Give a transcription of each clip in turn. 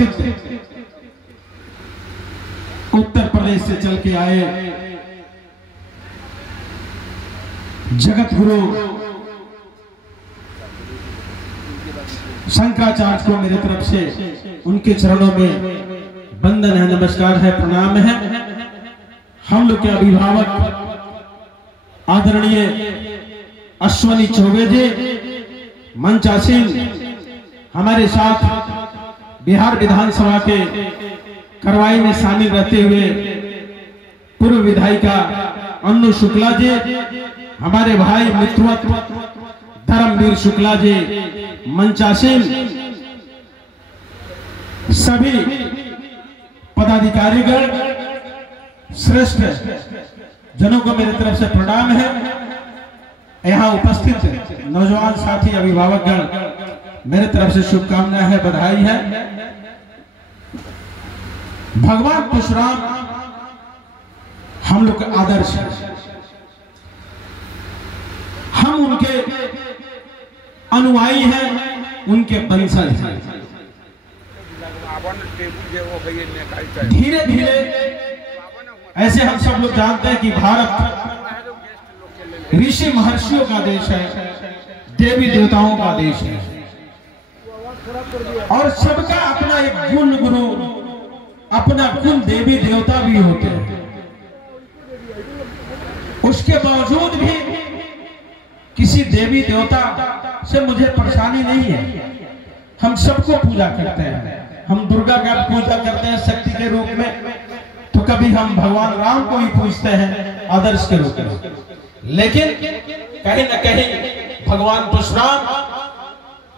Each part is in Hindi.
प्रसिद्ध उत्तर प्रदेश से चल के आए जगत गुरु शंकराचार्य को मेरी तरफ से उनके चरणों में वंदन है, नमस्कार है, प्रणाम है। हम लोग के अभिभावक आदरणीय अश्वनी चौबे जी मंचासीन हमारे साथ बिहार विधानसभा के कार्रवाई में शामिल रहते हुए पूर्व विधायिका अन्नू शुक्ला जी, हमारे भाई मित्रवत धर्मवीर शुक्ला जी मंचासीन, सभी पदाधिकारीगण श्रेष्ठ जनों को मेरी तरफ से प्रणाम है। यहाँ उपस्थित नौजवान साथी अभिभावकगण मेरे तरफ से शुभकामनाएं है, बधाई है। भगवान परशुराम हम लोग का आदर्श है, हम उनके अनुयायी हैं, उनके वंशज हैं। धीरे धीरे ऐसे हम सब लोग जानते हैं कि भारत ऋषि महर्षियों का देश है, देवी देवताओं का देश है और सबका अपना एक गुण गुरु, अपना कुल देवी देवता भी होते हैं। उसके बावजूद भी किसी देवी देवता से मुझे परेशानी नहीं है। हम सबको पूजा करते हैं, हम दुर्गा का पूजा करते हैं शक्ति के रूप में, तो कभी हम भगवान राम को ही पूजते हैं आदर्श के रूप में। लेकिन कहीं न कहीं भगवान परशुराम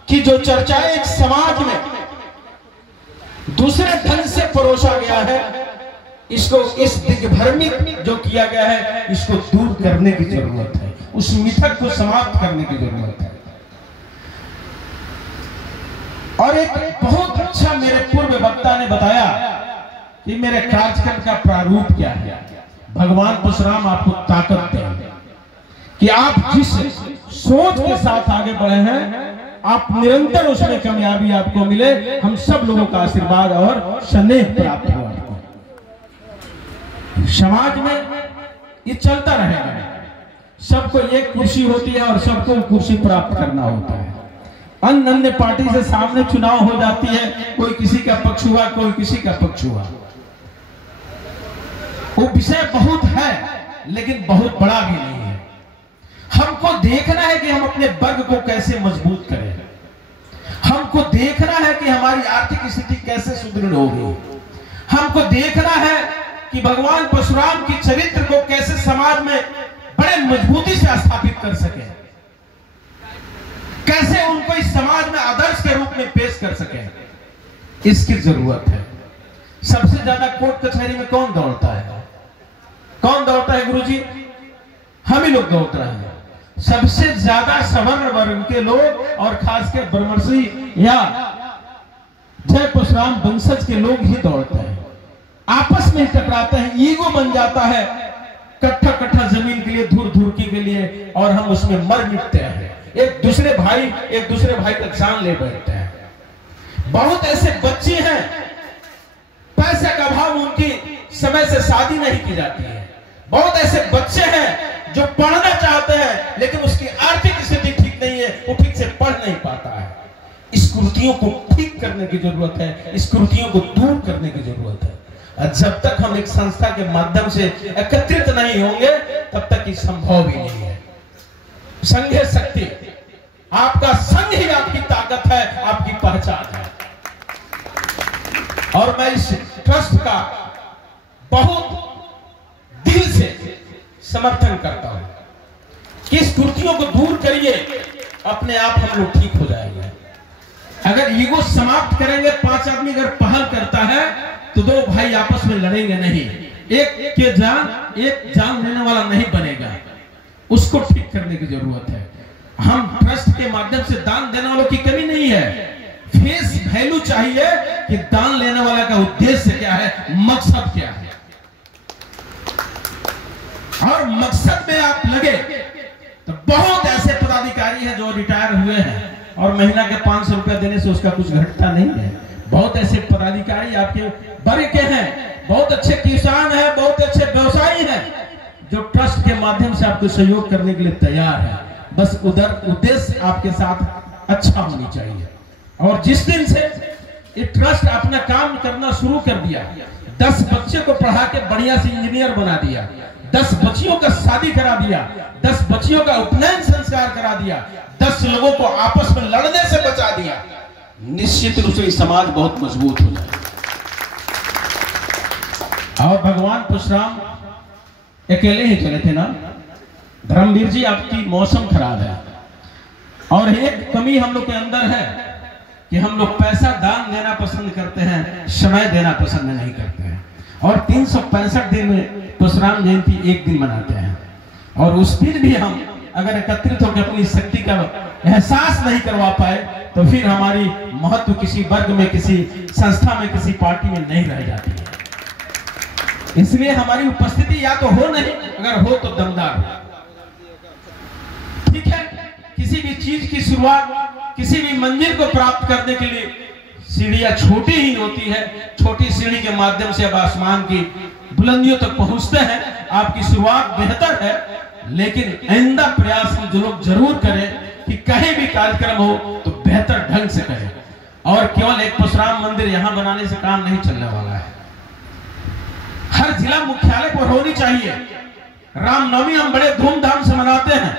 की जो चर्चा एक समाज में दूसरे ढंग से परोसा गया है, इसको इस दिग्भ्रमित जो किया गया है, इसको दूर करने की जरूरत है, उस मिथक को समाप्त करने की जरूरत है। और एक बहुत अच्छा मेरे पूर्व वक्ता ने बताया कि मेरे कार्यक्रम का प्रारूप क्या है। भगवान परशुराम आपको ताकत देंगे कि आप जिस सोच के साथ आगे बढ़े हैं, आप निरंतर उसमें कामयाबी आपको मिले। हम सब लोगों का आशीर्वाद और स्नेह प्राप्त हो आपको। समाज में ये चलता रहेगा, सबको एक कुर्सी होती है और सबको कुर्सी प्राप्त करना होता है। अन्य अन्य पार्टी से सामने चुनाव हो जाती है, कोई किसी का पक्ष हुआ, कोई किसी का पक्ष हुआ। वो विषय बहुत है लेकिन बहुत बड़ा भी नहीं है। हमको देखना है कि हम अपने वर्ग को कैसे मजबूत करें, हमको देखना है कि हमारी आर्थिक स्थिति कैसे सुदृढ़ होगी, हमको देखना है कि भगवान परशुराम की चरित्र को कैसे समाज में बड़े मजबूती से स्थापित कर सके, कैसे उनको इस समाज में आदर्श के रूप में पेश कर सके, इसकी जरूरत है। सबसे ज्यादा कोर्ट कचहरी में कौन दौड़ता है? कौन दौड़ता है गुरुजी? हम ही लोग दौड़ रहे हैं। सबसे ज्यादा सवर्ण वर्ग के लोग और खासकर ब्रह्मर्षि या जय परशुराम वंशज के लोग ही दौड़ते हैं, आपस में टकराते हैं, ईगो बन जाता है, कट्ठा कट्ठा जमीन के लिए, धूर धूरकी के लिए, और हम उसमें मर मिटते हैं। एक दूसरे भाई का जान ले बैठते हैं। बहुत ऐसे बच्चे हैं, पैसे का अभाव उनकी समय से शादी नहीं की जाती है। बहुत ऐसे बच्चे हैं जो पढ़ना चाहते हैं लेकिन उसकी आर्थिक स्थिति ठीक नहीं है, वो ठीक से पढ़ नहीं पाता है। इस कुरीतियों को ठीक करने की जरूरत है, इस कुरीतियों को दूर करने की जरूरत है। जब तक हम एक संस्था के माध्यम से एकत्रित नहीं होंगे तब तक ये संभव ही नहीं है। संघे शक्ति, आपका संघ ही आपकी ताकत है, आपकी पहचान है। और मैं इस ट्रस्ट का बहुत दिल से समर्थन करता हूं कि इस कुरीतियों को दूर करिए, अपने आप हम लोग ठीक हो जाएंगे। अगर ईगो समाप्त करेंगे, 5 आदमी अगर पहल करता है तो 2 भाई आपस में लड़ेंगे नहीं, एक जान लेने वाला नहीं बनेगा। उसको ठीक करने की जरूरत है। हम ट्रस्ट के माध्यम से दान देने वालों की कमी नहीं है, फेस वैल्यू चाहिए कि दान लेने वाला का उद्देश्य क्या है, मकसद क्या है, और मकसद में आप लगे तो बहुत ऐसे पदाधिकारी हैं जो रिटायर हुए हैं और महीना के 500 रुपया देने से उसका कुछ घटता नहीं है। बहुत ऐसे पदाधिकारी आपके वर्ग के हैं, बहुत अच्छे किसान हैं, बहुत अच्छे व्यवसायी हैं जो ट्रस्ट के माध्यम से आपको सहयोग करने के लिए तैयार है। बस उधर उद्देश्य आपके साथ अच्छा होनी चाहिए। और जिस दिन से ये ट्रस्ट अपना काम करना शुरू कर दिया, 10 बच्चे को पढ़ा के बढ़िया से इंजीनियर बना दिया, 10 बच्चियों का शादी करा दिया, 10 बच्चियों का उपनयन संस्कार करा दिया, 10 लोगों को आपस में लड़ने से बचा दिया, निश्चित रूप से समाज बहुत मजबूत हो जाए। और भगवान परशुराम अकेले ही चले थे ना। धर्मवीर जी, आपकी मौसम खराब है और एक कमी हम लोग के अंदर है कि हम लोग पैसा दान देना पसंद करते हैं, समय देना पसंद नहीं करते हैं। और 365 दिन में परशुराम जयंती एक दिन मनाते हैं और उस दिन भी हम अगर एकत्रित होकर अपनी शक्ति का एहसास नहीं करवा पाए तो फिर हमारी महत्व किसी वर्ग में, किसी संस्था में, किसी पार्टी में नहीं रह जाती है। इसलिए हमारी उपस्थिति या तो हो नहीं, अगर हो तो दमदार हो। ठीक है, किसी भी चीज की शुरुआत, किसी भी मंजिल को प्राप्त करने के लिए सीढ़ियां छोटी ही होती है। छोटी सीढ़ी के माध्यम से अब आसमान की बुलंदियों तक पहुंचते हैं। आपकी शुरुआत बेहतर है, लेकिन आइंदा प्रयास हम जो लोग जरूर करें कि कहीं भी कार्यक्रम हो तो बेहतर ढंग से करें। और केवल एक परशुराम मंदिर यहां बनाने से काम नहीं चलने वाला है। हर जिला मुख्यालय पर होनी चाहिए। रामनवमी हम बड़े धूमधाम से मनाते हैं,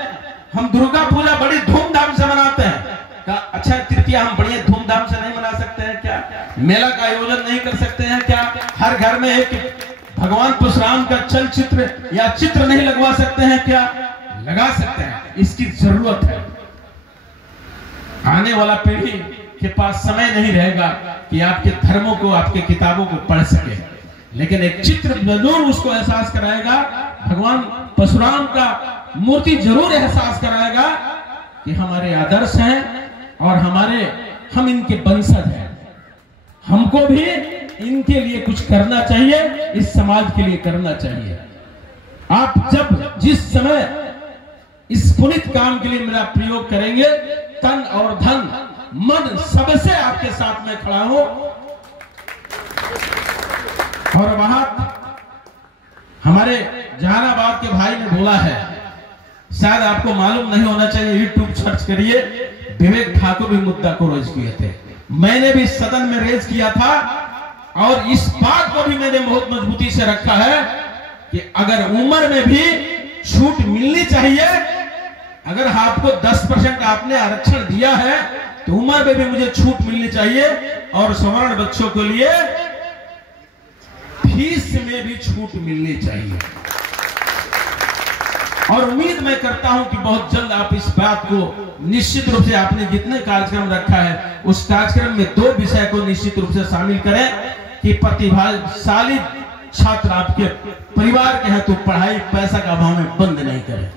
हम दुर्गा पूजा बड़ी धूमधाम से मनाते हैं। अच्छा, तृतीया हम बड़ी धूमधाम से नहीं मना सकते हैं क्या? मेला का आयोजन नहीं कर सकते हैं क्या? हर घर में एक भगवान परशुराम का चलचित्र या चित्र नहीं लगवा सकते हैं क्या? लगा सकते हैं, इसकी जरूरत है। आने वाला पीढ़ी के पास समय नहीं रहेगा कि आपके धर्मों को, आपके किताबों को पढ़ सके, लेकिन एक चित्र जरूर उसको एहसास कराएगा। भगवान परशुराम का मूर्ति जरूर एहसास कराएगा कि हमारे आदर्श हैं और हम इनके वंशज हैं। हमको भी इनके लिए कुछ करना चाहिए, इस समाज के लिए करना चाहिए। आप जब जिस समय इस पुनीत काम के लिए मेरा प्रयोग करेंगे, तन और धन मन सबसे आपके साथ में खड़ा हो। और वहां हमारे जहानाबाद के भाई ने बोला है, शायद आपको मालूम नहीं होना चाहिए, यूट्यूब सर्च करिए, विवेक ठाकुर भी मुद्दा को रेज किए थे। मैंने भी सदन में रेज किया था और इस बात को भी मैंने बहुत मजबूती से रखा है कि अगर उम्र में भी छूट मिलनी चाहिए, अगर आपको 10% आपने आरक्षण दिया है तो उम्र में भी मुझे छूट मिलनी चाहिए। और सवर्ण बच्चों के लिए फीस में भी छूट मिलनी चाहिए। और उम्मीद मैं करता हूं कि बहुत जल्द आप इस बात को निश्चित रूप से, आपने जितने कार्यक्रम रखा है उस कार्यक्रम में 2 विषय को निश्चित रूप से शामिल करें कि प्रतिभाशाली छात्र आपके परिवार के हैं तो पढ़ाई पैसा का अभाव में बंद नहीं करें।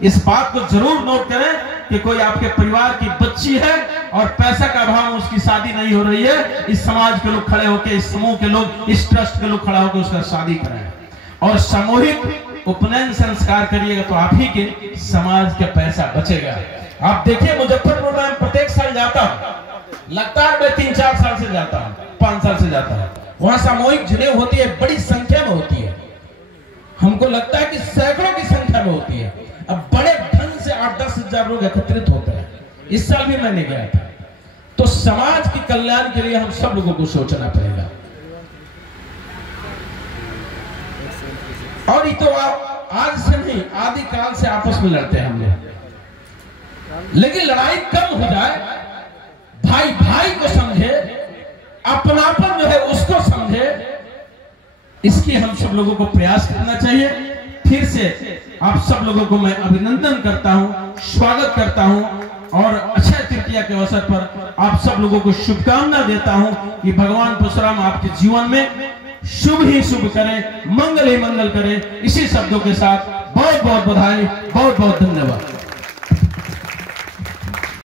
इस बात को जरूर नोट करें कि कोई आपके परिवार की बच्ची है और पैसा का अभाव में उसकी शादी नहीं हो रही है, इस समाज के लोग खड़े होकर, इस समूह के लोग, इस ट्रस्ट के लोग खड़ा होकर उसका शादी कराएं और सामूहिक उपनयन संस्कार करिएगा तो आप ही के समाज का पैसा बचेगा। आप देखिए, मुजफ्फरपुर में प्रत्येक साल जाता हूं, लगता है मैं 3-4 साल से जाता हूं, 5 साल से जाता हूं। वहां सामूहिक जनेऊ होती है, बड़ी संख्या में होती है। हमको लगता है कि सैकड़ों की संख्या में होती है। अब बड़े ढंग से 8-10 हजार लोग एकत्रित होते हैं। इस साल भी मैंने गया था। तो समाज के कल्याण के लिए हम सब लोगों को सोचना पड़ेगा। और ये तो आज से नहीं, आदि काल से आपस में लड़ते हैं हम लोग, लेकिन लड़ाई कम हो जाए, भाई भाई को समझे, अपनापन जो है उसको समझे, इसकी हम सब लोगों को प्रयास करना चाहिए। फिर से आप सब लोगों को मैं अभिनंदन करता हूं, स्वागत करता हूं और अक्षय तृतीया के अवसर पर आप सब लोगों को शुभकामना देता हूं कि भगवान परशुराम आपके जीवन में शुभ ही शुभ करे, मंगल ही मंगल करे। इसी शब्दों के साथ बहुत बहुत बधाई, बहुत बहुत धन्यवाद।